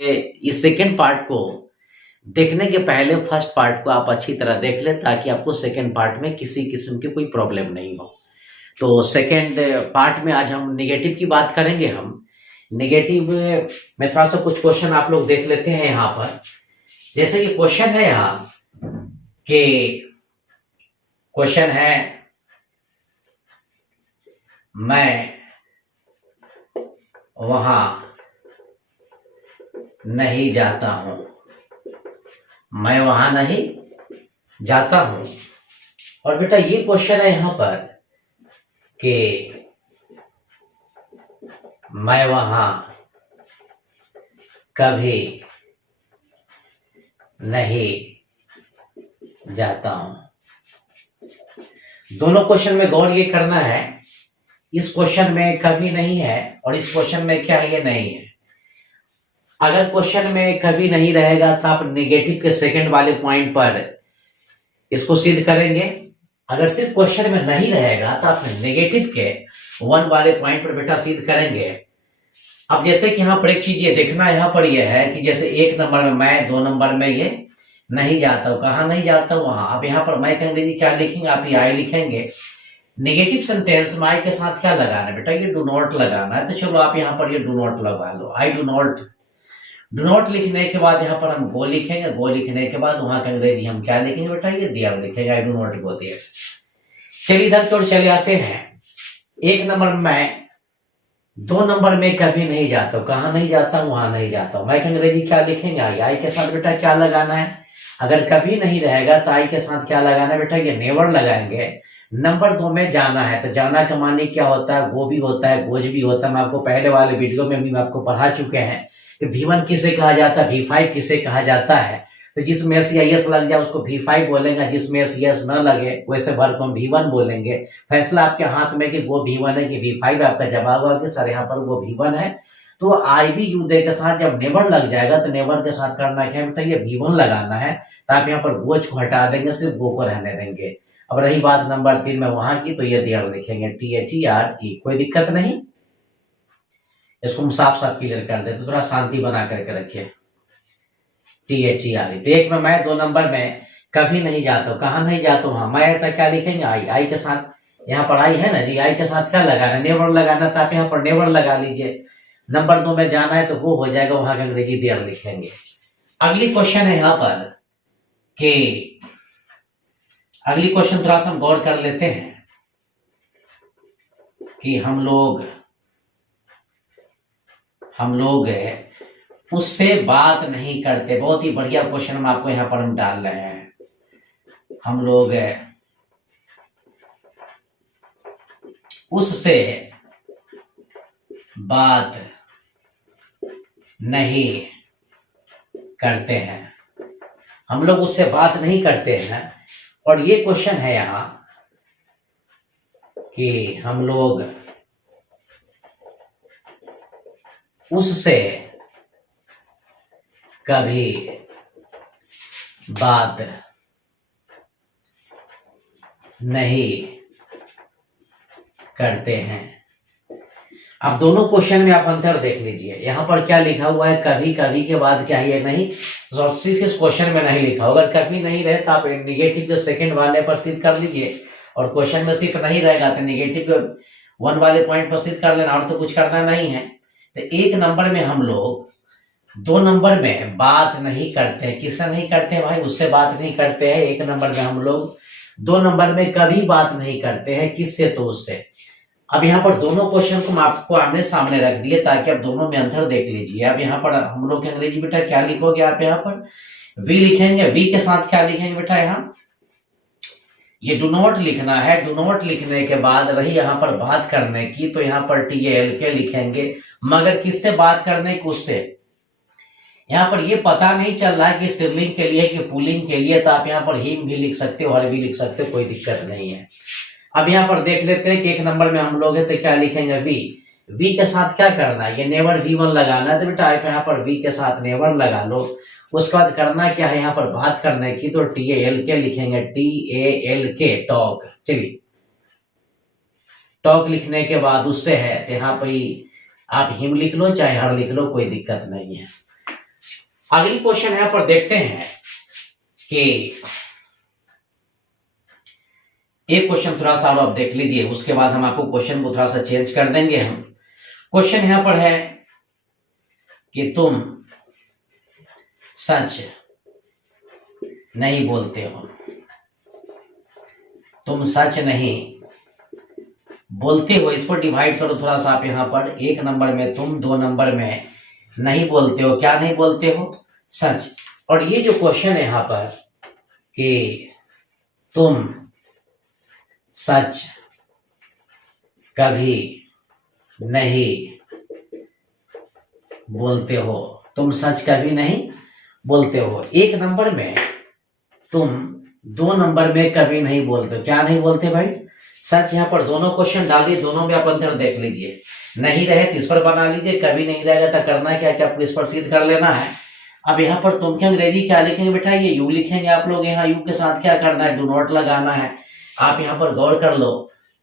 इस second part को देखने के पहले फर्स्ट पार्ट को आप अच्छी तरह देख लें ताकि आपको सेकेंड पार्ट में किसी किस्म की कोई प्रॉब्लम नहीं हो। तो सेकेंड पार्ट में आज हम निगेटिव की बात करेंगे। हम निगेटिव में थोड़ा सा कुछ क्वेश्चन आप लोग देख लेते हैं यहाँ पर। जैसे कि क्वेश्चन है यहाँ कि क्वेश्चन है मैं वहां नहीं जाता हूं, मैं वहां नहीं जाता हूं। और बेटा ये क्वेश्चन है यहां पर कि मैं वहां कभी नहीं जाता हूं। दोनों क्वेश्चन में गौर ये करना है, इस क्वेश्चन में कभी नहीं है और इस क्वेश्चन में क्या ये नहीं है। अगर क्वेश्चन में कभी नहीं रहेगा तो आप नेगेटिव के सेकंड वाले पॉइंट पर इसको सिद्ध करेंगे। अगर सिर्फ क्वेश्चन में नहीं रहेगा तो आप नेगेटिव के वन वाले पॉइंट पर बेटा सिद्ध करेंगे। अब जैसे कि यहाँ पर एक चीज ये देखना यहाँ पर यह है कि जैसे एक नंबर में मैं, दो नंबर में ये नहीं जाता हूं, कहाँ नहीं जाता हूं वहां। अब यहाँ पर मैं के अंग्रेजी क्या लिखेंगे, आप ये आई लिखेंगे। नेगेटिव सेंटेंस में आई के साथ क्या लगाना है बेटा, ये डू नॉट लगाना है। तो चलो आप यहाँ पर ये डू नॉट लगा लो, I do not. Do not लिखने के बाद यहाँ पर हम गो लिखेंगे, गो लिखने के बाद वहां का अंग्रेजी हम क्या लिखेंगे बेटा, ये देयर लिखेंगे, I do not go there. चलिए इधर की ओर चले आते हैं। एक नंबर में, दो नंबर में कभी नहीं जाता हूं, कहाँ नहीं जाता हूं, वहां नहीं जाता हूं। मैं अंग्रेजी क्या लिखेंगे, आई के साथ बेटा क्या लगाना है। अगर कभी नहीं रहेगा तो आई के साथ क्या लगाना है बेटा, ये नेवर लगाएंगे। नंबर दो में जाना है तो जाना का माने क्या होता है, वो भी होता है, गोज भी होता है। मैं आपको पहले वाले वीडियो में भी आपको पढ़ा चुके हैं कि V1 किसे कहा जाता है, V5 किसे कहा जाता है। तो जिसमें एस या यस लग जाए उसको V5 बोलेंगे, जिसमें एस यस न लगे वैसे वर्ग को हम V1 बोलेंगे। फैसला आपके हाथ में कि वो V1 है कि V5। आपका जवाब होगा कि सर यहाँ पर वो V1 है। तो आई भी यू दे के साथ जब नेवर लग जाएगा तो नेवर के साथ करना क्या है बेटा, ये V1 लगाना है। तो आप यहाँ पर गोज को हटा देंगे, सिर्फ गो को रहने देंगे। अब रही बात नंबर 3 में वहां की, तो ये देयर लिखेंगे, THERE। कोई दिक्कत नहीं, इसको हम साफ साफ क्लियर कर देते, थोड़ा शांति बना करके रखिए। THERE। तो एक में मैं, दो नंबर में कभी नहीं जाता हूं, कहाँ नहीं जाता हूं, हाँ मैं तो क्या लिखेंगे, आई के साथ। यहाँ पर आई है ना जी, आई के साथ क्या लगाना, नेवर लगाना। तो आप यहाँ पर नेवर लगा लीजिए। नंबर दो में जाना है तो वो हो जाएगा, वहां का अंग्रेजी देयर लिखेंगे। अगली क्वेश्चन है यहाँ पर कि अगली क्वेश्चन थोड़ा सा हम गौर कर लेते हैं कि हम लोग उससे बात नहीं करते। बहुत ही बढ़िया क्वेश्चन हम आपको यहाँ पर हम डाल रहे हैं। हम लोग उससे बात नहीं करते हैं, हम लोग उससे बात नहीं करते हैं। और ये क्वेश्चन है यहां कि हम लोग उससे कभी बात नहीं करते हैं। अब दोनों क्वेश्चन में आप अंतर देख लीजिए। यहां पर क्या लिखा हुआ है, कभी, कभी के बाद क्या है नहीं, तो सिर्फ इस क्वेश्चन में नहीं लिखा होगा। अगर कभी नहीं रहे तो आप निगेटिव के सेकंड वाले पर सिद्ध कर लीजिए, और क्वेश्चन में सिर्फ नहीं रहेगा तो निगेटिव के वन वाले पॉइंट पर सिद्ध कर लेना, और तो कुछ करना नहीं है। तो एक नंबर में हम लोग, दो नंबर में बात नहीं करते हैं। किससे नहीं करते हैं भाई, उससे बात नहीं करते हैं। एक नंबर में हम लोग, दो नंबर में कभी बात नहीं करते हैं। किससे, तो उससे। अब यहाँ पर दोनों क्वेश्चन को हम आपको आमने सामने रख दिए ताकि आप दोनों में अंतर देख लीजिए। अब यहाँ पर हम लोग के अंग्रेजी बेटा क्या लिखोगे, आप यहाँ पर वी लिखेंगे। वी के साथ क्या लिखेंगे बेटा, यहाँ ये डू नॉट लिखना है। डू नॉट लिखने के बाद रही यहाँ पर बात करने की, तो यहाँ पर TALK लिखेंगे। मगर किससे बात करने की, उससे। यहाँ पर ये पता नहीं चल रहा है कि स्त्रीलिंग के लिए कि पुल्लिंग के लिए, तो आप यहाँ पर हिम भी लिख सकते हो, हर भी लिख सकते हो, कोई दिक्कत नहीं है। अब यहाँ पर देख लेते हैं कि एक नंबर में हम लोग है तो क्या लिखेंगे, वी के साथ क्या करना है, ये नेवर V1 लगाना है। तो बेटा आप यहाँ पर वी के साथ नेवर लगा लो। उसके बाद करना क्या है, यहाँ पर बात करने की, तो TALK लिखेंगे, TALK टॉक। चलिए टॉक लिखने के बाद उससे है तो यहाँ पर आप हिम लिख लो चाहे हर लिख लो, कोई दिक्कत नहीं है। अगली क्वेश्चन यहां पर देखते हैं कि एक क्वेश्चन थोड़ा सा और आप देख लीजिए, उसके बाद हम आपको क्वेश्चन को थोड़ा सा चेंज कर देंगे। हम क्वेश्चन यहां पर है कि तुम सच नहीं बोलते हो, तुम सच नहीं बोलते हो। इसको डिवाइड करो थोड़ा सा आप यहां पर, 1 नंबर में तुम, 2 नंबर में नहीं बोलते हो। क्या नहीं बोलते हो? सच। और ये जो क्वेश्चन है यहां पर कि तुम सच कभी नहीं बोलते हो, तुम सच कभी नहीं बोलते हो। 1 नंबर में तुम, 2 नंबर में कभी नहीं बोलते हो। क्या नहीं बोलते भाई? सच। यहां पर दोनों क्वेश्चन डाल दिए, दोनों में आप अंतर देख लीजिए। नहीं रहे तो इस पर बना लीजिए, कभी नहीं रहेगा तो करना क्या कि आपको इस पर सिद्ध कर लेना है। अब यहाँ पर तुम के अंग्रेजी क्या लिखेंगे बेटा? ये यू लिखेंगे आप लोग। यहाँ यू के साथ क्या करना है? डू नॉट लगाना है। आप यहाँ पर गौर कर लो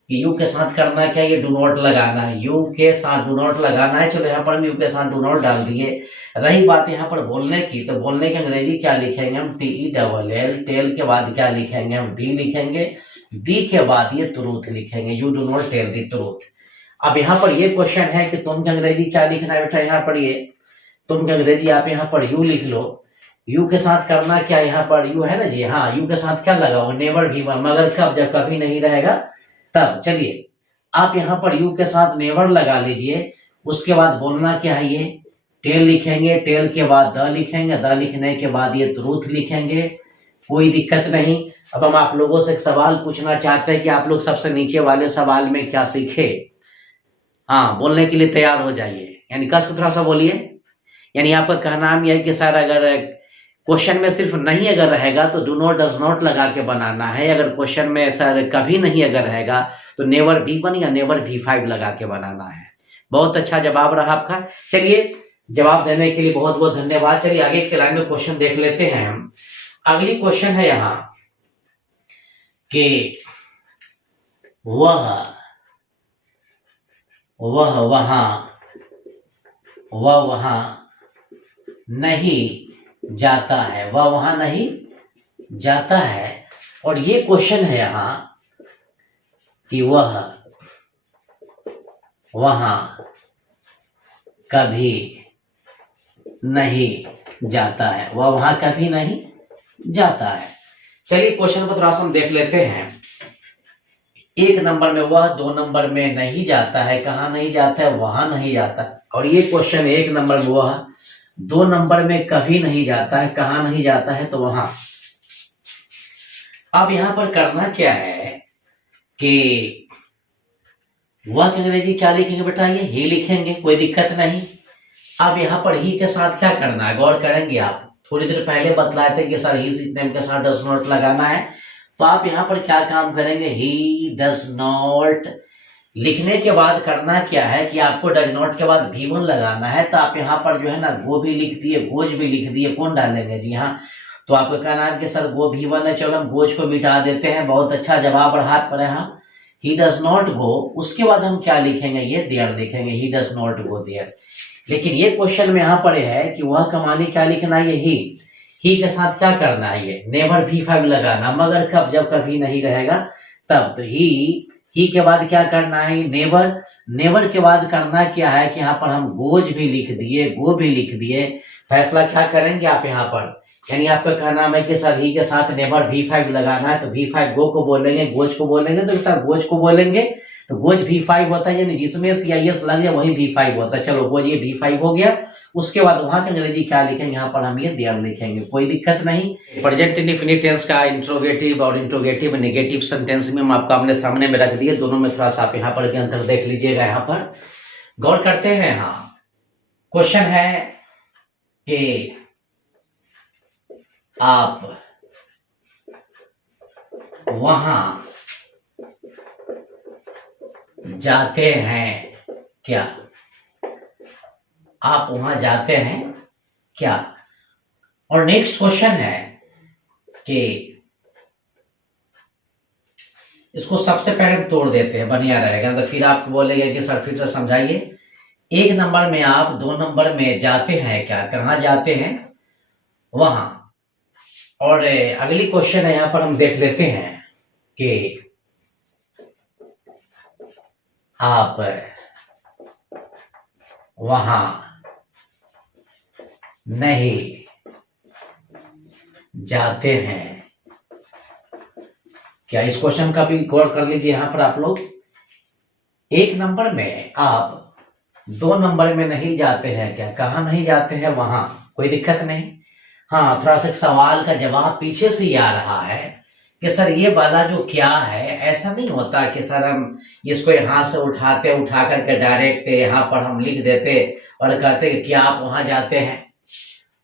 कि यू के साथ करना क्या? ये डू नॉट लगाना है, यू के साथ डू नॉट लगाना है। चलो यहाँ पर हम यू के साथ डू नॉट डाल दिए। रही बात यहाँ पर बोलने की, तो बोलने की अंग्रेजी क्या लिखेंगे हम? TELL। टेल के बाद क्या लिखेंगे हम? डी लिखेंगे। डी के बाद ये ट्रूथ लिखेंगे, you do not tell the truth. अब यहाँ पर ये क्वेश्चन है कि तुम की अंग्रेजी क्या लिखना है बेटा? यहाँ पर ये तुम की अंग्रेजी आप यहाँ पर यू लिख लो। यू के साथ करना क्या? यहाँ पर यू है ना जी, हाँ, यू के साथ क्या लगाओ? नेवर भी वन। मगर कब? जब कभी नहीं रहेगा तब। चलिए आप यहाँ पर यू के साथ नेवर लगा लीजिए। उसके बाद बोलना क्या है? ये टेल लिखेंगे, टेल के बाद द लिखेंगे, द लिखने के बाद ये ट्रूथ लिखेंगे। कोई दिक्कत नहीं। अब हम आप लोगों से एक सवाल पूछना चाहते हैं कि आप लोग सबसे नीचे वाले सवाल में क्या सीखे? हाँ, बोलने के लिए तैयार हो जाइए, यानी कस थोड़ा सा बोलिए। यानी आपका कहना हम यह कि सर अगर क्वेश्चन में सिर्फ नहीं अगर रहेगा तो डू नॉट डज नॉट लगा के बनाना है। अगर क्वेश्चन में सर कभी नहीं अगर रहेगा तो नेवर V1 या नेवर V5 लगा के बनाना है। बहुत अच्छा जवाब रहा आपका। चलिए, जवाब देने के लिए बहुत बहुत धन्यवाद। चलिए आगे के लाइन में क्वेश्चन देख लेते हैं हम। अगली क्वेश्चन है यहां कि वह वहां नहीं जाता है, वह वहां नहीं जाता है। और ये क्वेश्चन है यहां कि वह वहां कभी नहीं जाता है, वह वहां कभी नहीं जाता है। चलिए क्वेश्चन को थोड़ा सा हम देख लेते हैं। 1 नंबर में वह, 2 नंबर में नहीं जाता है। कहाँ नहीं जाता है? वहां नहीं जाता है। और ये क्वेश्चन 1 नंबर में वह, 2 नंबर में कभी नहीं जाता है। कहाँ नहीं जाता है? तो वहां। अब यहां पर करना क्या है कि वह की अंग्रेजी क्या लिखेंगे बेटा? ये ही लिखेंगे, कोई दिक्कत नहीं। अब यहां पर ही के साथ क्या करना है? गौर करेंगे आप, थोड़ी देर पहले बतलाए थे कि सर ही नेम के साथ डज नॉट लगाना है। तो आप यहाँ पर क्या काम करेंगे? ही डज नॉट लिखने के बाद करना क्या है कि आपको डज नॉट के बाद V1 लगाना है। तो आप यहाँ पर जो है ना गो भी लिख दिए, गोज भी लिख दिए। कौन डालेंगे? जी हाँ, तो आपका कहना है कि सर गो V1 है। चलो हम गोज को मिटा देते हैं। बहुत अच्छा जवाब रहा पर यहाँ ही डज नॉट गो। उसके बाद हम क्या लिखेंगे? ये देयर लिखेंगे, he does not go there. लेकिन ये क्वेश्चन में यहाँ पर है कि वह कमाने क्या लिखना है? ही के साथ क्या करना है? ये नेवर V5 लगाना। मगर कब? जब कभी नहीं रहेगा तब। तो ही के बाद क्या करना है? नेवर। नेवर के बाद करना क्या है कि यहाँ पर हम गोज भी लिख दिए, गो भी लिख दिए। फैसला क्या करेंगे आप यहाँ पर? यानी आपका कहना है कि सर ही के साथ नेवर V5 लगाना है। तो V5 गो को बोलेंगे, गोज को बोलेंगे। तो बेटा गोज को बोलेंगे तो गोज V5 होता है, यानी जिसमें CIS लग जाए वही V5 होता है। चलो गोज ये V5 हो गया। उसके बाद वहां की अंग्रेजी क्या लिखेंगे? यहाँ पर हम ये देयर लिखेंगे, कोई दिक्कत नहीं। प्रेजेंट इंडेफिनिट टेंस का इंट्रोगेटिव और इंट्रोगेटिव नेगेटिव सेंटेंस में हम आपको अपने सामने में रख दिए। दोनों में थोड़ा सा आप यहाँ पर भी अंतर देख लीजिएगा। यहाँ पर गौर करते हैं। हाँ, क्वेश्चन है कि आप वहां जाते हैं क्या? आप वहां जाते हैं क्या? और नेक्स्ट क्वेश्चन है कि इसको सबसे पहले तोड़ देते हैं, बढ़िया रहेगा। तो फिर आप बोलेंगे कि सर फिर से समझाइए। 1 नंबर में आप, 2 नंबर में जाते हैं क्या? कहाँ जाते हैं? वहां। और अगली क्वेश्चन है यहां पर हम देख लेते हैं कि आप वहां नहीं जाते हैं क्या। इस क्वेश्चन का भी गौर कर लीजिए यहां पर आप लोग। एक नंबर में आप 2 नंबर में नहीं जाते हैं क्या, कहां नहीं जाते हैं, वहां। कोई दिक्कत नहीं। हाँ, थोड़ा सा सवाल का जवाब पीछे से ही आ रहा है कि सर ये वाला जो क्या है, ऐसा नहीं होता कि सर हम इसको यहां से उठा करके डायरेक्ट यहां पर हम लिख देते और कहते कि क्या आप वहां जाते हैं।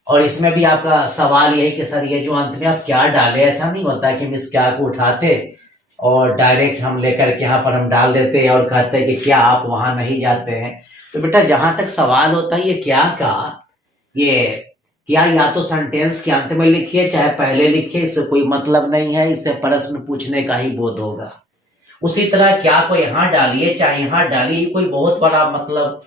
और इसमें भी आपका सवाल यही कि सर ये जो अंत में आप क्या डाले, ऐसा नहीं होता कि हम इस क्या को उठाते और डायरेक्ट हम लेकर के यहाँ पर हम डाल देते और कहते कि क्या आप वहां नहीं जाते हैं। तो बेटा जहां तक सवाल होता है ये क्या का, ये क्या या तो सेंटेंस के अंत में लिखिए चाहे पहले लिखिए, इससे कोई मतलब नहीं है, इससे प्रश्न पूछने का ही बोध होगा। उसी तरह क्या को यहां डालिए चाहे यहां डालिए, कोई बहुत बड़ा मतलब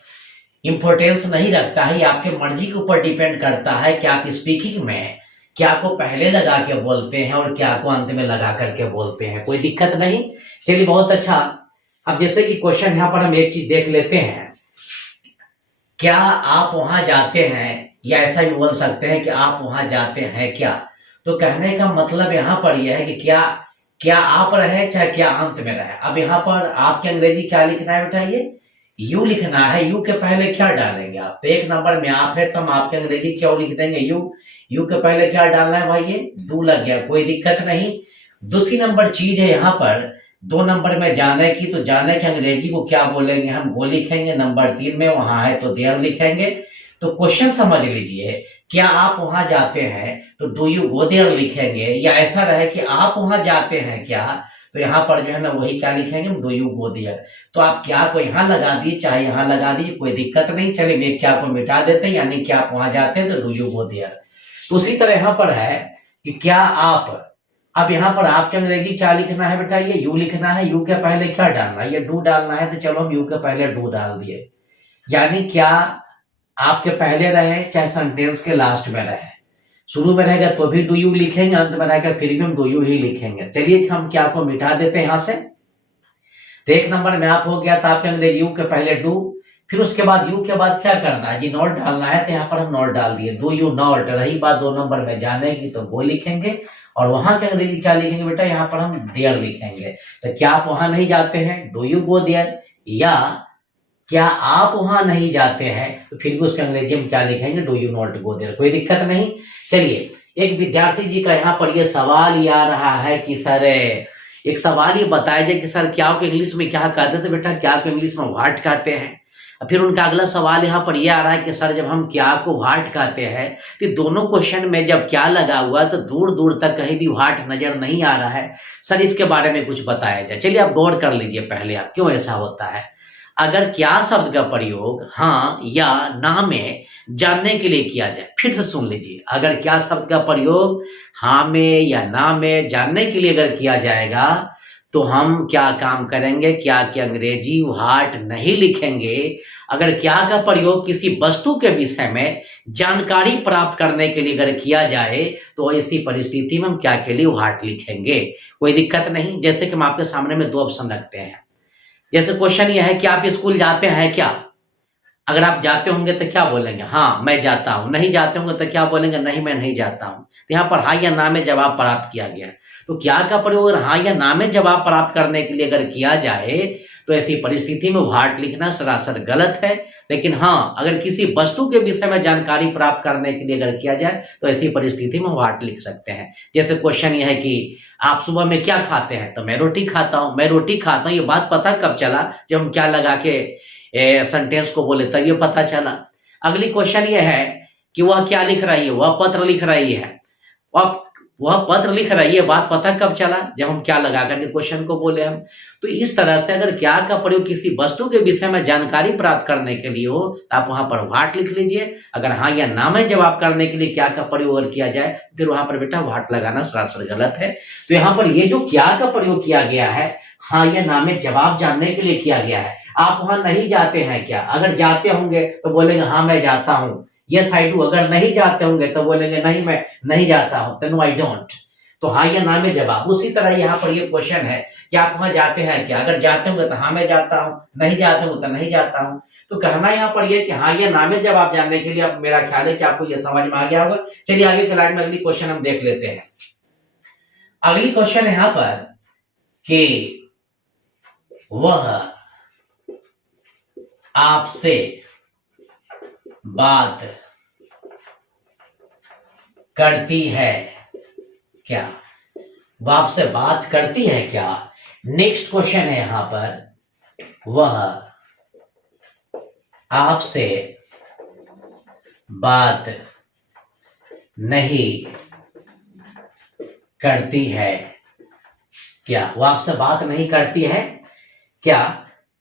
इंपॉर्टेंस नहीं रखता है। ये आपके मर्जी के ऊपर डिपेंड करता है कि आप स्पीकिंग में क्या को पहले लगा के बोलते हैं और क्या को अंत में लगा करके बोलते हैं। कोई दिक्कत नहीं। चलिए बहुत अच्छा। अब जैसे कि क्वेश्चन यहां पर हम एक चीज देख लेते हैं, क्या आप वहां जाते हैं, या ऐसा भी बोल सकते हैं कि आप वहां जाते हैं क्या। तो कहने का मतलब यहां पर यह है कि क्या आप रहे चाहे क्या अंत में रहे। अब यहां पर आपके अंग्रेजी क्या लिखना है बेटा, ये यू लिखना है। यू के पहले क्या डालेंगे आप, तो 1 नंबर में आप है तो हम आपके अंग्रेजी क्या लिख देंगे, यू के पहले क्या डालना है भाई, ये डू लग गया, कोई दिक्कत नहीं। दूसरी नंबर चीज है यहाँ पर 2 नंबर में जाने की, तो जाने के अंग्रेजी को क्या बोलेंगे हम, वो लिखेंगे। नंबर 3 में वहां है तो देयर लिखेंगे। तो क्वेश्चन समझ लीजिए, क्या आप वहां जाते हैं तो डू यू गो देयर लिखेंगे, या ऐसा रहे कि आप वहां जाते हैं क्या, तो यहाँ पर जो है ना वही क्या लिखेंगे, डू यू गो देयर। तो आप क्या को यहाँ लगा दिए चाहे यहाँ लगा दीजिए, कोई दिक्कत नहीं। चलिए मैं क्या को मिटा देते हैं, यानी कि आप वहां जाते हैं तो डू यू गो देयर। तो उसी तरह यहाँ पर है कि क्या आप, अब यहाँ पर आपके अंग्रेजी क्या लिखना है बेटा, ये यू लिखना है। यू के पहले क्या डालना है, ये डू डालना है, तो चलो हम यू के पहले डू डाल दिए। यानी क्या आपके पहले रहे चाहे सेंटेंस के लास्ट में रहे, शुरू में रहेगा तो भी डू यू लिखेंगे, अंत में रहेगा फिर भी हम डू यू ही लिखेंगे। चलिए हम क्या को मिटा देते हैं यहां से। तो 1 नंबर में आप हो गया, तो आपके अंग्रेजी यू के पहले डू, फिर उसके बाद यू के बाद क्या करना है जी, नॉट डालना है, तो यहाँ पर हम नॉट डाल दिए, डू यू नॉट। रही बात 2 नंबर में जाने की, तो वो लिखेंगे। और वहां के अंग्रेजी क्या लिखेंगे बेटा, यहाँ पर हम देयर लिखेंगे। तो क्या आप वहां नहीं जाते हैं, डू यू गो देयर, या क्या आप वहां नहीं जाते हैं, तो फिर भी उसके अंग्रेजी हम क्या लिखेंगे, do you not go there. कोई दिक्कत नहीं। चलिए एक विद्यार्थी जी का यहाँ पर ये सवाल ये आ रहा है कि सर एक सवाल ये बताया जाए कि सर क्या को इंग्लिश में क्या कहते हैं, तो बेटा क्या को इंग्लिश में व्हाट कहते हैं। फिर उनका अगला सवाल यहाँ पर यह आ रहा है कि सर जब हम क्या को व्हाट कहते हैं, तो दोनों क्वेश्चन में जब क्या लगा हुआ तो दूर दूर तक कहीं भी व्हाट नजर नहीं आ रहा है, सर इसके बारे में कुछ बताया जाए। चलिए आप गौर कर लीजिए पहले आप, क्यों ऐसा होता है। अगर क्या शब्द का प्रयोग हाँ या ना में जानने के लिए किया जाए, फिर से सुन लीजिए, अगर क्या शब्द का प्रयोग हाँ में या ना में जानने के लिए अगर किया जाएगा, तो हम क्या काम करेंगे, क्या के अंग्रेजी व्हाट नहीं लिखेंगे। अगर क्या का प्रयोग किसी वस्तु के विषय में जानकारी प्राप्त करने के लिए अगर किया जाए, तो ऐसी परिस्थिति में हम क्या के लिए व्हाट लिखेंगे। कोई दिक्कत नहीं। जैसे कि हम आपके सामने में 2 ऑप्शन रखते हैं। जैसे क्वेश्चन यह है कि आप स्कूल जाते हैं क्या। अगर आप जाते होंगे तो क्या बोलेंगे, हाँ मैं जाता हूं। नहीं जाते होंगे तो क्या बोलेंगे, नहीं मैं नहीं जाता हूं। तो यहाँ पर हाँ या ना में जवाब प्राप्त किया गया। तो क्या का प्रयोग हाँ या ना में जवाब प्राप्त करने के लिए अगर किया जाए, तो ऐसी परिस्थिति में व्हाट लिखना सरासर गलत है। लेकिन हाँ अगर किसी वस्तु के विषय में जानकारी प्राप्त करने के लिए अगर किया जाए, तो ऐसी परिस्थिति में व्हाट लिख सकते हैं। जैसे क्वेश्चन यह है कि आप सुबह में क्या खाते हैं, तो मैं रोटी खाता हूं। मैं रोटी खाता हूं, ये बात पता कब चला, जब हम क्या लगा के सेंटेंस को बोले तब ये पता चला। अगली क्वेश्चन ये है कि वह क्या लिख रही है, वह पत्र लिख रही है। वह पत्र लिख रही है, बात पता कब चला, जब हम क्या लगा करके क्वेश्चन को बोले हम। तो इस तरह से अगर क्या का प्रयोग किसी वस्तु के विषय में जानकारी प्राप्त करने के लिए हो, तो आप वहां पर व्हाट लिख लीजिए। अगर हाँ या ना में जवाब करने के लिए क्या का प्रयोग अगर किया जाए, फिर वहां पर बेटा व्हाट लगाना सरासर गलत है। तो यहाँ पर ये जो क्या का प्रयोग किया गया है, हाँ या ना में जवाब जानने के लिए किया गया है। आप वहां नहीं जाते हैं क्या, अगर जाते होंगे तो बोलेंगे हाँ मैं जाता हूं, यस आई डू। अगर नहीं जाते होंगे तो बोलेंगे नहीं मैं नहीं जाता हूं, तो नो आई डोंट। तो हाँ या ना में जवाब। उसी तरह यहाँ पर ये क्वेश्चन है कि आप वहां जाते हैं क्या? अगर जाते होंगे तो हाँ मैं जाता हूँ, नहीं जाते होंगे तो नहीं जाता हूँ। तो कहना यहाँ पर ये कि हाँ या ना में जवाब जानने के लिए अब मेरा ख्याल है कि आपको ये समझ में आ गया होगा। चलिए आगे के लाइन में अगली क्वेश्चन हम देख लेते हैं। अगली क्वेश्चन यहाँ पर कि वह आपसे बात करती है क्या? वह आपसे बात करती है क्या? नेक्स्ट क्वेश्चन है यहां पर, वह आपसे बात नहीं करती है क्या? वह आपसे बात नहीं करती है क्या?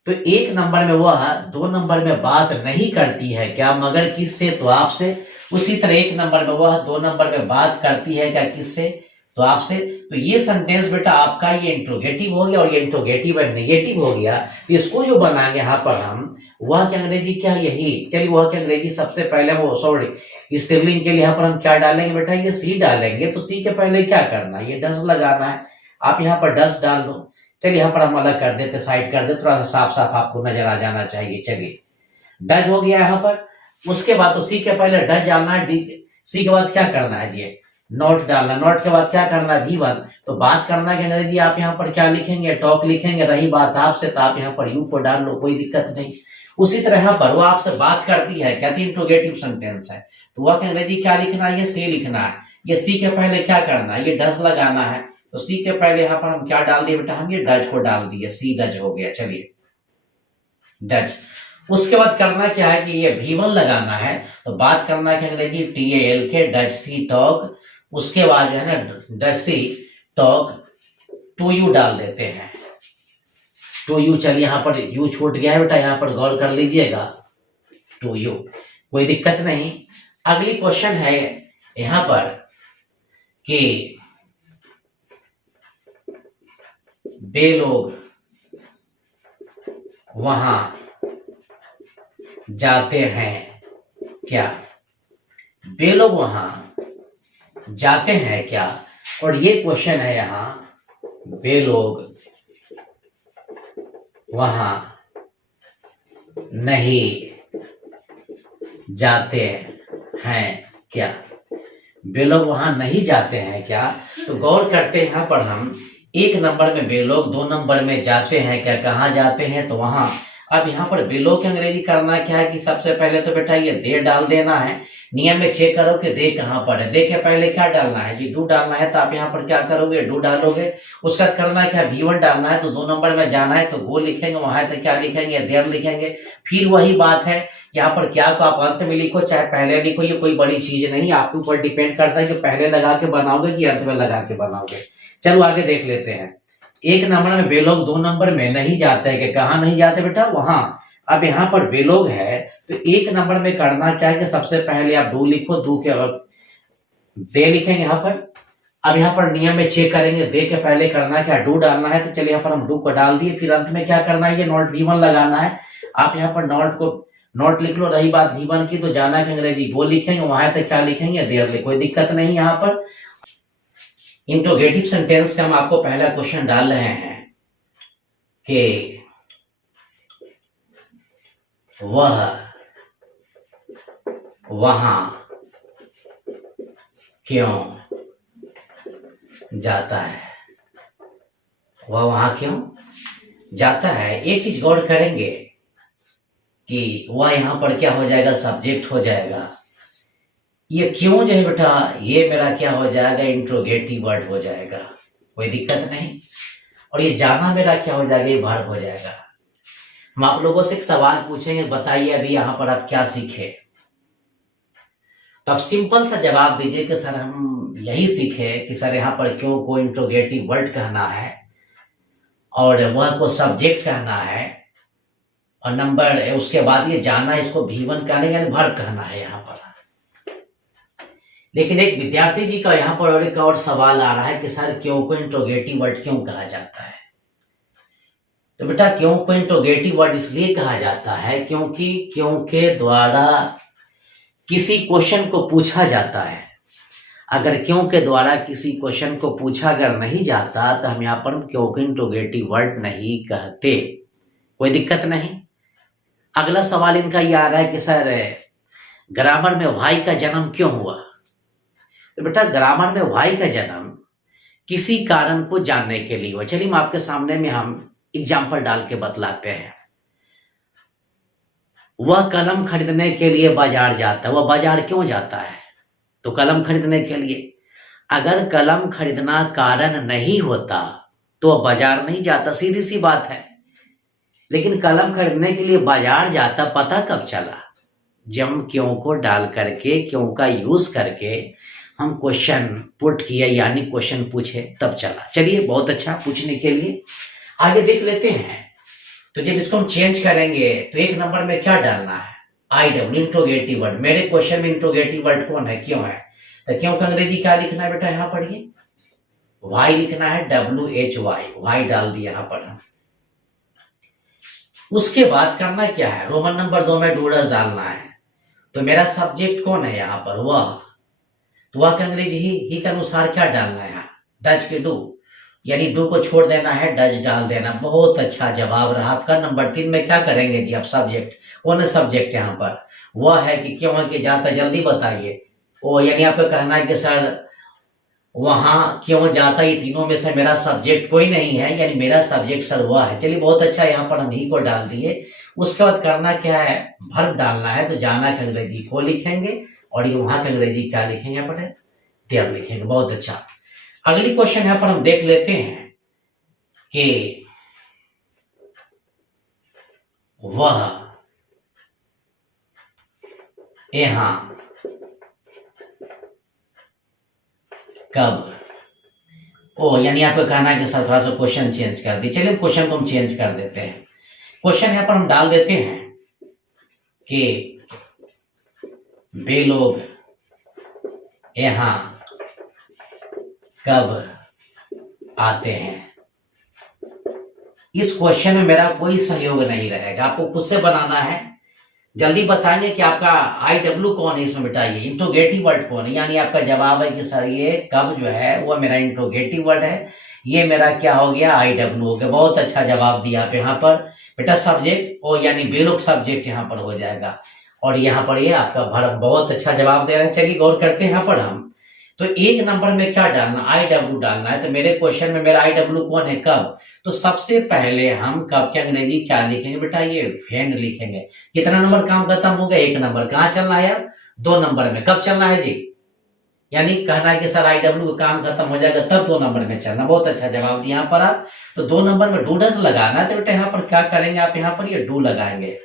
तो एक नंबर में वह, दो नंबर में बात नहीं करती है क्या? मगर किससे? तो आपसे। उसी तरह एक नंबर में वह, दो नंबर में बात करती है क्या? किससे? तो आपसे। तो ये सेंटेंस बेटा आपका ये इंट्रोगेटिव हो गया और ये इंट्रोगेटिव और नेगेटिव हो गया। इसको जो बनाएंगे यहां पर हम, वह की अंग्रेजी क्या? यही। चलिए वह की अंग्रेजी सबसे पहले वो सॉरी स्त्रीलिंग के लिए यहां पर हम क्या डालेंगे बेटा? ये सी डालेंगे। तो सी के पहले क्या करना है? ये डस लगाना है। आप यहाँ पर डस डाल दो। चलिए यहाँ पर हम अलग कर देते, साइड कर देते, थोड़ा सा साफ साफ आपको नजर आ जाना चाहिए। चलिए डज हो गया यहाँ पर। उसके बाद तो सी के पहले डज डालना है, डी सी के बाद क्या करना है जी? नॉट डालना। नॉट के बाद क्या करना है? V1। तो बात करना है अंग्रेजी आप यहाँ पर क्या लिखेंगे? टॉक लिखेंगे। रही बात आपसे तो आप यहाँ पर यू को डाल लो, कोई दिक्कत नहीं। उसी तरह यहाँ पर वो आपसे बात करती है, कहती इंट्रोगेटिव सेंटेंस है, तो वह अंग्रेजी क्या लिखना है? ये सी लिखना है। ये सी के पहले क्या करना है? ये डज लगाना है। तो सी के पहले यहाँ पर हम क्या डाल दिए बेटा? हम ये डज को डाल दिए। सी डज हो गया। चलिए डज। उसके बाद करना क्या है कि ये V1 लगाना है। तो बात करना है अंग्रेजी TAL के, डज सी टॉक। उसके बाद जो है ना does she talk to you डाल देते हैं। To you. चलिए यहाँ पर यू छूट गया है बेटा, यहाँ पर गौर कर लीजिएगा। टू यू, कोई दिक्कत नहीं। अगली क्वेश्चन है यहाँ पर कि वे लोग वहां जाते हैं क्या? वे लोग वहां जाते हैं क्या? और ये क्वेश्चन है यहां, वे लोग वहां नहीं जाते हैं क्या? वे लोग वहां नहीं जाते हैं क्या? तो गौर करते हैं यहां पर हम, एक नंबर में वे लोग, दो नंबर में जाते हैं क्या? कहाँ जाते हैं? तो वहां। अब यहाँ पर वे लोग की अंग्रेजी करना क्या है कि सबसे पहले तो बेटा ये दे डाल देना है। नियम में चेक करो कि दे कहाँ पर है। दे के पहले क्या डालना है जी? डू डालना है। तो आप यहाँ पर क्या करोगे? डू डालोगे। उसका करना है क्या? V1 डालना है। तो दो नंबर में जाना है तो गो लिखेंगे, वहां है तो क्या लिखेंगे? देर लिखेंगे। फिर वही बात है, यहाँ पर क्या को आप अंत में लिखो चाहे पहले लिखो, ये कोई बड़ी चीज नहीं, आपके ऊपर डिपेंड करता है कि पहले लगा के बनाओगे कि अंत में लगा के बनाओगे। चलो आगे देख लेते हैं। एक नंबर में वे लोग, दो नंबर में नहीं जाते हैं कि कहाँ नहीं जाते बेटा? वहां। अब यहाँ पर वे लोग है तो एक नंबर में करना क्या है कि सबसे पहले आप डू लिखो, डू के दे लिखेंगे यहाँ पर। अब यहाँ पर नियम में चेक करेंगे, दे के पहले करना क्या? डू डालना है। तो चलिए यहाँ पर हम डू को डाल दिए। फिर अंत में क्या करना है? ये नॉट V1 लगाना है। आप यहाँ पर नॉट को नॉट लिख लो। रही बात V1 की तो जाना है अंग्रेजी वो लिखेंगे, वहां तो क्या लिखेंगे? देर लिखे, कोई दिक्कत नहीं। यहाँ पर इंट्रोगेटिव सेंटेंस का हम आपको पहला क्वेश्चन डाल रहे हैं कि वह वहां क्यों जाता है? वह वहां क्यों जाता है? एक चीज गौर करेंगे कि वह यहां पर क्या हो जाएगा? सब्जेक्ट हो जाएगा। ये क्यों जो है बेटा, ये मेरा क्या हो जाएगा? इंट्रोगेटिव वर्ड हो जाएगा, कोई दिक्कत नहीं। और ये जाना मेरा क्या हो जाएगा? ये वर्ब हो जाएगा। हम आप लोगों से एक सवाल पूछेंगे, बताइए अभी यहाँ पर आप क्या सीखे? तो आप सिंपल सा जवाब दीजिए कि सर हम यही सीखे कि सर यहाँ पर क्यों को इंट्रोगेटिव वर्ड कहना है और वह को सब्जेक्ट कहना है, और नंबर उसके बाद ये जाना, इसको V1 कहने यानी वर्ब कहना है यहाँ पर। लेकिन एक विद्यार्थी जी का यहाँ पर और एक और सवाल आ रहा है कि सर क्यों को इंट्रोगेटिव वर्ड क्यों कहा जाता है? तो बेटा क्यों को इंट्रोगेटिव वर्ड इसलिए कहा जाता है क्योंकि क्यों के द्वारा किसी क्वेश्चन को पूछा जाता है, अगर क्यों के द्वारा किसी क्वेश्चन को पूछा अगर नहीं जाता तो हम यहाँ पर क्यों के इंट्रोगेटिव वर्ड नहीं कहते, कोई दिक्कत नहीं। अगला सवाल इनका ये आ रहा है कि सर ग्रामर में वाई का जन्म क्यों हुआ। तो बेटा ग्रामर में वाई का जन्म किसी कारण को जानने के लिए हुआ। चलिए मैं आपके सामने में हम एग्जाम्पल डाल के बतलाते हैं। वह कलम खरीदने के लिए बाजार जाता है। वह बाजार क्यों जाता है? तो कलम खरीदने के लिए। अगर कलम खरीदना कारण नहीं होता तो वह बाजार नहीं जाता, सीधी सी बात है। लेकिन कलम खरीदने के लिए बाजार जाता, पता कब चला? जब क्यों को डाल करके, क्यों का यूज करके हम क्वेश्चन पुट किए यानी क्वेश्चन पूछे तब चला। चलिए बहुत अच्छा पूछने के लिए आगे देख लेते हैं। तो जब इसको हम चेंज करेंगे तो एक नंबर में क्या डालना है? I W, interrogative word. मेरे क्वेश्चन में इंट्रोगेटिव वर्ड कौन है? क्यों है। तो क्यों का अंग्रेजी क्या लिखना है बेटा? यहां पढ़िए, वाई लिखना है, WHY, वाई डाल दिया यहां पर हम। उसके बाद करना क्या है? रोमन नंबर 2 में डूडस डालना है। तो मेरा सब्जेक्ट कौन है यहाँ पर? वह। तो वह का अंग्रेजी ही के अनुसार क्या डालना है? डज के डू, यानी डू को छोड़ देना है, डज डाल देना। बहुत अच्छा जवाब रहा आपका। नंबर 3 में क्या करेंगे जी? आप सब्जेक्ट, कौन है सब्जेक्ट यहाँ पर? वह है कि क्यों है कि जाता, जल्दी बताइए। ओ यानी आपका कहना है कि सर वहां क्यों जाता, ये तीनों में से मेरा सब्जेक्ट कोई नहीं है, यानी मेरा सब्जेक्ट सर वह है। चलिए बहुत अच्छा, यहाँ पर हम ही को डाल दिए। उसके बाद करना क्या है? वर्ब डालना है। तो जाना का अंग्रेजी को लिखेंगे और ये वहां का अंग्रेजी क्या लिखेंगे? यहाँ पर देयर लिखेंगे। बहुत अच्छा। अगली क्वेश्चन यहाँ पर हम देख लेते हैं कि वह यहां कब। ओ यानी आपको कहना है कि सर थोड़ा सा क्वेश्चन चेंज कर दी। चलिए क्वेश्चन को हम चेंज कर देते हैं। क्वेश्चन यहां पर हम डाल देते हैं कि वे लोग यहां कब आते हैं। इस क्वेश्चन में मेरा कोई सहयोग नहीं रहेगा, आपको खुद से बनाना है। जल्दी बताएंगे कि आपका आई डब्ल्यू कौन है इसमें बेटा, ये इंट्रोगेटिव वर्ड कौन है। यानी आपका जवाब है कि सर ये कब जो है वो मेरा इंट्रोगेटिव वर्ड है, ये मेरा क्या हो गया? आई डब्ल्यू हो गया। बहुत अच्छा जवाब दिया आप यहाँ पर बेटा। सब्जेक्ट ओ यानी वे लोग सब्जेक्ट यहाँ पर हो जाएगा और यहाँ पर ये आपका वर्ब। बहुत अच्छा जवाब दे रहे हैं। चलिए गौर करते हैं यहाँ पर हम। तो एक नंबर में क्या डालना? आई डब्ल्यू डालना है। तो मेरे क्वेश्चन में मेरा आई डब्ल्यू कौन है? कब। तो सबसे पहले हम कब के अंग्रेजी क्या लिखेंगे बेटा? ये वेन लिखेंगे। कितना नंबर काम खत्म हो गया? एक नंबर। कहाँ चलना है अब? 2 नंबर में। कब चलना है जी? यानी कहना है कि सर आई डब्ल्यू का काम खत्म हो जाएगा तब 2 नंबर में चलना। बहुत अच्छा जवाब दिया यहाँ पर आप। तो 2 नंबर में डू डस लगाना है। तो बेटा यहाँ पर क्या करेंगे आप? यहाँ पर ये डू लगाएंगे।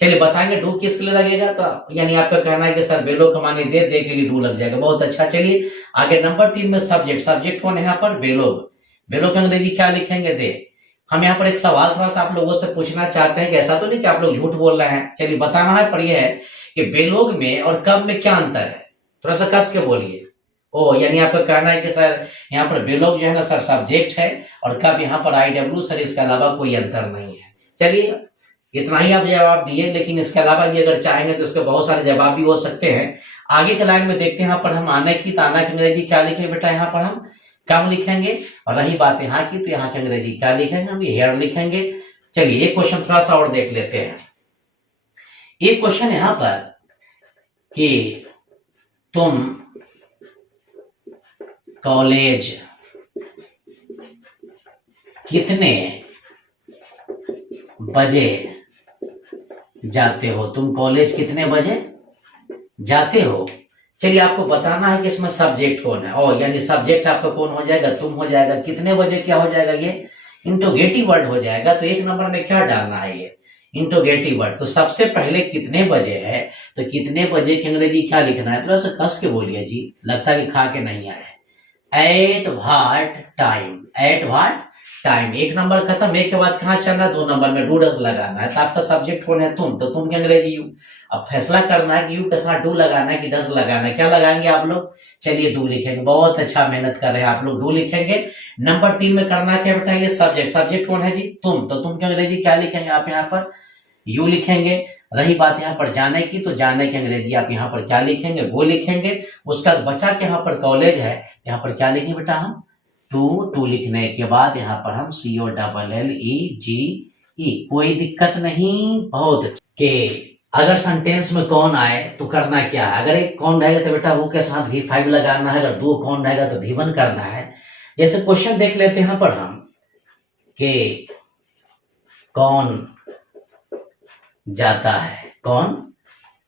चलिए बताएंगे डू किसके लिए लगेगा। तो यानी आपका कहना है कि सर बेलो कमाने दे के लिए डू लग जाएगा। बहुत अच्छा। चलिए आगे नंबर 3 में सब्जेक्ट। सब्जेक्ट कौन है यहाँ पर? बेलोग। बेलोग का अंग्रेजी क्या लिखेंगे? दे। हम यहाँ पर एक सवाल थोड़ा सा आप लोगों से पूछना चाहते हैं कि ऐसा तो नहीं कि आप लोग झूठ बोल रहे हैं। चलिए बताना है, पर यह है कि बेलोग में और कब में क्या अंतर है? थोड़ा सा कस के बोलिए। ओ यानी आपका कहना है कि सर यहाँ पर बेलोग जो है ना सर सब्जेक्ट है और कब यहाँ पर आई डब्ल्यू। सर इसके अलावा कोई अंतर नहीं है। चलिए इतना ही आप जवाब दिए, लेकिन इसके अलावा भी अगर चाहेंगे तो इसके बहुत सारे जवाब भी हो सकते हैं। आगे के लाइन में देखते हैं। यहाँ पर हम आने की, तो आना की अंग्रेजी क्या लिखेंगे बेटा? यहाँ पर हम कम लिखेंगे। और रही बात यहाँ की, तो यहाँ की अंग्रेजी क्या लिखेंगे? हम हेयर लिखेंगे। चलिए एक क्वेश्चन थोड़ा सा और देख लेते हैं। एक क्वेश्चन यहाँ पर कि तुम कॉलेज कितने बजे जाते हो? तुम कॉलेज कितने बजे जाते हो? चलिए आपको बताना है कि इसमें सब्जेक्ट कौन है। और यानी सब्जेक्ट आपका कौन हो जाएगा? तुम हो जाएगा। कितने बजे क्या हो जाएगा? ये इंट्रोगेटिव वर्ड हो जाएगा। तो एक नंबर में क्या डालना है? ये इंट्रोगेटिव वर्ड। तो सबसे पहले कितने बजे है, तो कितने बजे की अंग्रेजी क्या लिखना है? थोड़ा सा कस के बोलिए जी, लगता है कि खा के नहीं आए। At what time. At what time. एक नंबर खत्म। एक के बाद कहाँ चलना? 2 नंबर में डू डस लगाना है। तो आपका सब्जेक्ट कौन है? तुम। तो तुम के अंग्रेजी यू। अब फैसला करना है कि यू के साथ डू लगाना है कि डस लगाना है। क्या लगाएंगे आप लोग? चलिए डू लिखेंगे। बहुत अच्छा मेहनत कर रहे हैं आप लोग, डू लिखेंगे। नंबर 3 में करना क्या बताइए? सब्जेक्ट। सब्जेक्ट कौन है जी? तुम। तो तुम के अंग्रेजी क्या लिखेंगे आप? यहाँ पर यू लिखेंगे। रही बात यहाँ पर जाने की, तो जाने की अंग्रेजी आप यहाँ पर क्या लिखेंगे, वो लिखेंगे। उसका बचा के यहाँ पर कॉलेज है, यहाँ पर क्या लिखेंगे बेटा हम, टू लिखने के बाद यहाँ पर हम COLLEGE। कोई दिक्कत नहीं, बहुत के अगर सेंटेंस में कौन आए तो करना क्या है, अगर एक कौन रहेगा तो बेटा वो के साथ V5 लगाना है, अगर दो कौन रहेगा तो V1 करना है। जैसे क्वेश्चन देख लेते हैं यहाँ पर हम कि कौन जाता है, कौन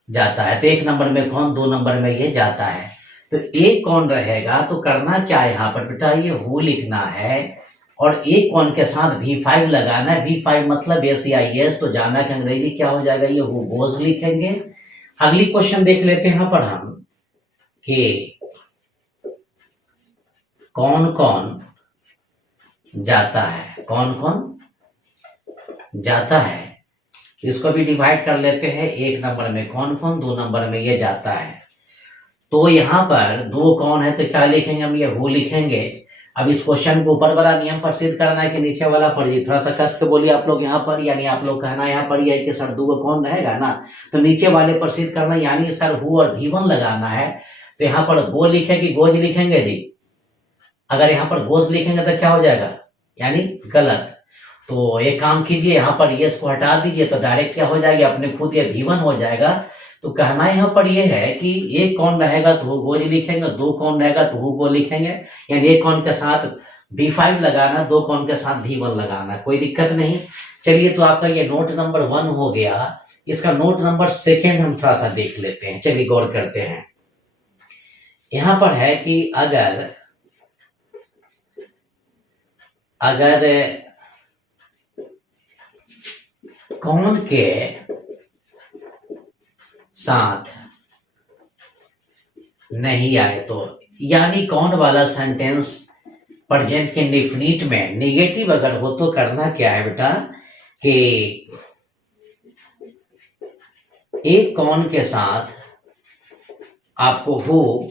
जाता है, तो 1 नंबर में कौन, 2 नंबर में ये जाता है, तो एक कौन रहेगा तो करना क्या है यहाँ पर बेटा, ये हु लिखना है और एक कौन के साथ V5 लगाना है। V5 मतलब SEIS, तो जाना के अंग्रेजी क्या हो जाएगा, ये हु गोज लिखेंगे। अगली क्वेश्चन देख लेते हैं यहाँ पर हम कि कौन कौन जाता है, कौन कौन जाता है, इसको भी डिवाइड कर लेते हैं। 1 नंबर में कौन कौन, 2 नंबर में ये जाता है। तो यहाँ पर 2 कौन है तो क्या लिखेंगे हम, ये हु लिखेंगे। अब इस क्वेश्चन को ऊपर वाला नियम पर सिद्ध करना है कि नीचे वाला पढ़िए, थोड़ा सा कस के बोलिए आप लोग यहाँ पर, यानी आप लोग कहना यहाँ पर ये कि सर 2 कौन रहेगा ना, तो नीचे वाले पर सिद्ध करना, यानी सर हु और V1 लगाना है। तो यहाँ पर गो लिखे कि गोज लिखेंगे जी, अगर यहाँ पर गोज लिखेंगे तो क्या हो जाएगा, यानी गलत। तो एक काम कीजिए, यहाँ पर ये इसको हटा दीजिए तो डायरेक्ट क्या हो जाएगा, अपने खुद ये V1 हो जाएगा। तो कहना यहाँ पर ये है कि एक कौन रहेगा तो हु गोज लिखेंगे, 2 कौन रहेगा तो हु गो लिखेंगे, यानी एक कौन के साथ V5 लगाना, 2 कौन के साथ V1 लगाना, कोई दिक्कत नहीं। चलिए, तो आपका ये नोट नंबर 1 हो गया। इसका नोट नंबर 2 हम थोड़ा सा देख लेते हैं, चलिए गौर करते हैं। यहाँ पर है कि अगर कौन के साथ नहीं आए तो, यानी कौन वाला सेंटेंस प्रेजेंट के इंडेफिनिट में नेगेटिव अगर हो तो करना क्या है बेटा कि एक कौन के साथ आपको हु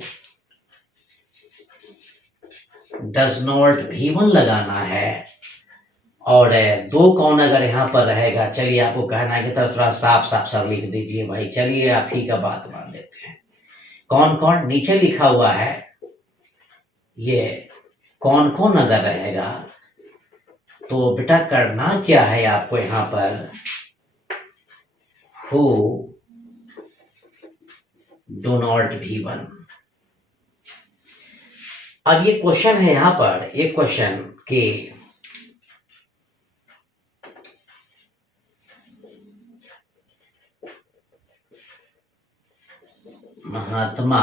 डज नॉट V1 लगाना है, और 2 कौन अगर यहाँ पर रहेगा, चलिए आपको कहना है कि थोड़ा साफ साफ लिख दीजिए भाई, चलिए आप ही का बात मान लेते हैं। कौन कौन नीचे लिखा हुआ है, ये कौन कौन अगर रहेगा तो बेटा करना क्या है आपको यहाँ पर, हु डू नॉट V1। अब ये क्वेश्चन है यहाँ पर एक क्वेश्चन कि महात्मा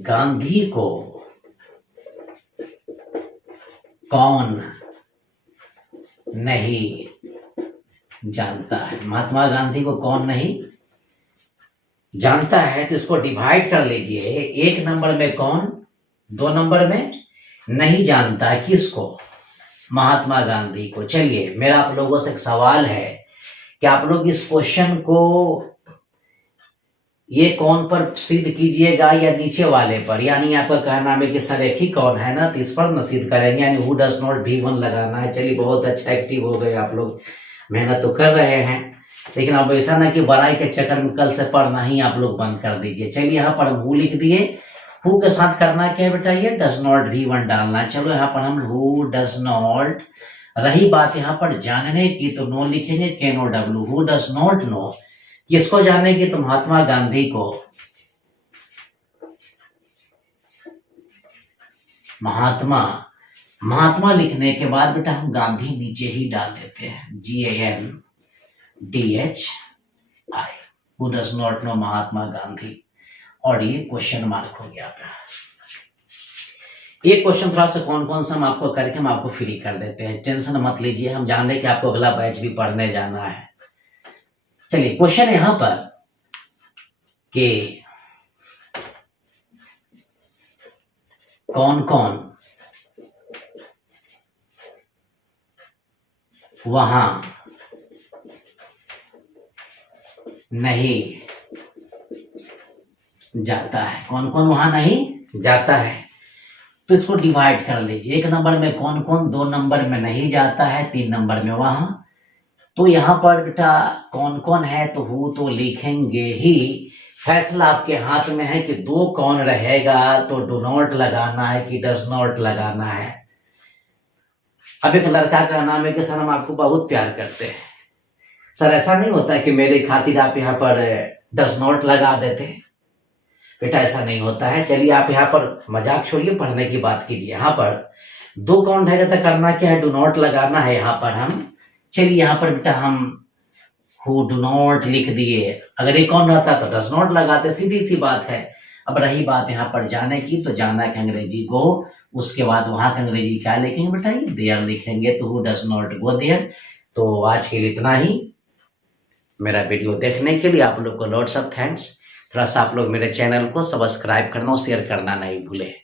गांधी को कौन नहीं जानता है, महात्मा गांधी को कौन नहीं जानता है, तो इसको डिवाइड कर लीजिए। 1 नंबर में कौन, 2 नंबर में नहीं जानता है, किसको, महात्मा गांधी को। चलिए, मेरा आप लोगों से एक सवाल है कि आप लोग इस क्वेश्चन को ये कौन पर सिद्ध कीजिएगा या नीचे वाले पर, यानी आपका कहना है कि सर एक ही कौन है ना, तो इस पर न सिद्ध करेंगे, यानी हु डज नॉट V1 लगाना है। चलिए, बहुत अच्छा एक्टिव हो गए आप लोग, मेहनत तो कर रहे हैं, लेकिन अब ऐसा ना कि बड़ाई के चक्कर में कल से पढ़ना ही आप लोग बंद कर दीजिए। चलिए, यहाँ पर हम हु लिख दिए, हु के साथ करना क्या है बेटा, ये डज नॉट V1 डालना है। चलो, यहाँ पर हम हु डज नॉट, रही बात यहाँ पर जानने की तो नो लिखेंगे, KNOW, who does not no, किसको जानेगी तो महात्मा गांधी को। महात्मा लिखने के बाद बेटा हम गांधी नीचे ही डाल देते हैं, GANDHI, who does not know Mahatma Gandhi, और ये क्वेश्चन मार्क हो गया। एक क्वेश्चन थोड़ा सा कौन कौन सा हम आपको करके हम आपको फ्री कर देते हैं, टेंशन मत लीजिए, हम जान रहे कि आपको अगला बैच भी पढ़ने जाना है। चलिए, क्वेश्चन यहां पर कि कौन कौन वहां नहीं जाता है, कौन कौन वहां नहीं जाता है, तो इसको डिवाइड कर लीजिए। 1 नंबर में कौन कौन, 2 नंबर में नहीं जाता है, 3 नंबर में वहां तो यहाँ पर बेटा कौन कौन है तो हु तो लिखेंगे ही। फैसला आपके हाथ में है कि दो कौन रहेगा, तो डू नॉट लगाना है कि डज नॉट लगाना है। अब एक लड़का का नाम है कि सर हम आपको बहुत प्यार करते हैं। सर ऐसा नहीं होता कि मेरे खातिर आप यहाँ पर डज नॉट लगा देते। बेटा ऐसा नहीं होता है। चलिए आप यहाँ पर मजाक छोड़िए, पढ़ने की बात कीजिए। यहाँ पर दो कौन रहेगा तो करना क्या है, डू नॉट लगाना है यहाँ पर हम। चलिए यहाँ पर बेटा हम हु डू नॉट लिख दिए। अगर ये कौन रहता तो डज नॉट लगाते, सीधी सी बात है। अब रही बात यहाँ पर जाने की, तो जाना है अंग्रेजी गो, उसके बाद वहां का अंग्रेजी क्या लिखेंगे बेटा, देयर लिखेंगे। तो who does not go there. तो आज के लिए इतना ही। मेरा वीडियो देखने के लिए आप लोग को लॉट्स ऑफ थैंक्स। थोड़ा सा आप लोग मेरे चैनल को सब्सक्राइब करना और शेयर करना नहीं भूले।